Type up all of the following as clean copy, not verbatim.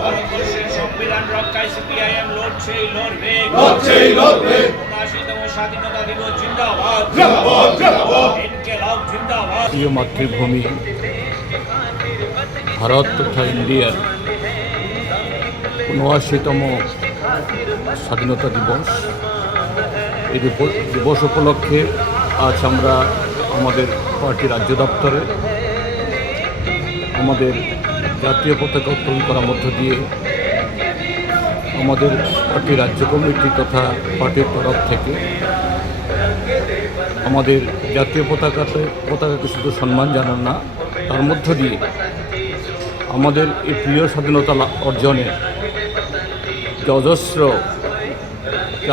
ভারতবর্ষের সংবিধান রক্ষায় সিপিআইএম লড়ছেই লড়বে। ৭৯তম স্বাধীনতা দিবস জিন্দাবাদ, ইনকিলাব জিন্দাবাদ। প্রিয় মাতৃভূমি ভারত তথা ইন্ডিয়ার ৭৯তম স্বাধীনতা দিবস, এই দিবস উপলক্ষে আজ আমরা আমাদের পার্টি রাজ্য দপ্তরে আমাদের জাতীয় পতাকা উত্তোলন করার মধ্য দিয়ে আমাদের পার্টি রাজ্য কমিটি তথা পার্টির তরফ থেকে আমাদের জাতীয় পতাকাকে শুধু সম্মান জানান না, তার মধ্য দিয়ে আমাদের এই প্রিয় স্বাধীনতা অর্জনে যে অজস্র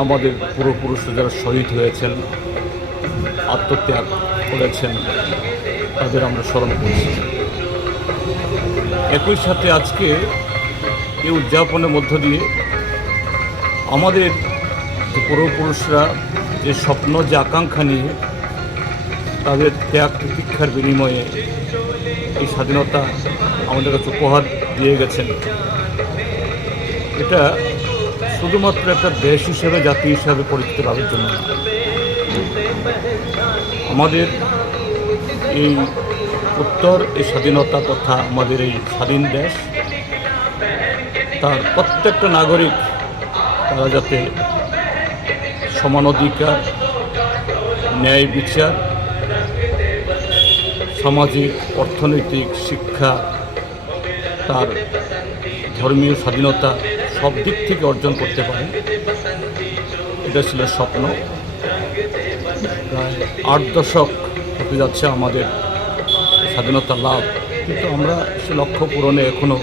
আমাদের পূর্বপুরুষরা যারা শহীদ হয়েছেন, আত্মত্যাগ করেছেন, তাদের আমরা স্মরণ করছি। একই সাথে আজকে এই উদযাপনের মধ্য দিয়ে আমাদের যে পূর্বপুরুষরা যে স্বপ্ন, যে আকাঙ্ক্ষা নিয়ে তাদের ত্যাগ প্রতীক্ষার বিনিময়ে এই স্বাধীনতা আমাদের কাছে উপহার দিয়ে গেছেন, এটা শুধুমাত্র একটা দেশ হিসেবে, জাতি হিসাবে পরিচিত লাভের জন্য না, আমাদের এই উত্তর এই স্বাধীনতা তথা আমাদের এই স্বাধীন দেশ, তার প্রত্যেকটা নাগরিক তারা যাতে সমান অধিকার, ন্যায় বিচার, সামাজিক, অর্থনৈতিক, শিক্ষা, তার ধর্মীয় স্বাধীনতা সব দিক থেকে অর্জন করতে পারে, এটা ছিল স্বপ্ন। প্রায় ৮ দশক হতে যাচ্ছে আমাদের স্বাধীনতা লাভ, কিন্তু আমরা সে লক্ষ্য পূরণে এখনও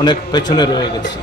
অনেক পেছনে রয়ে গেছি।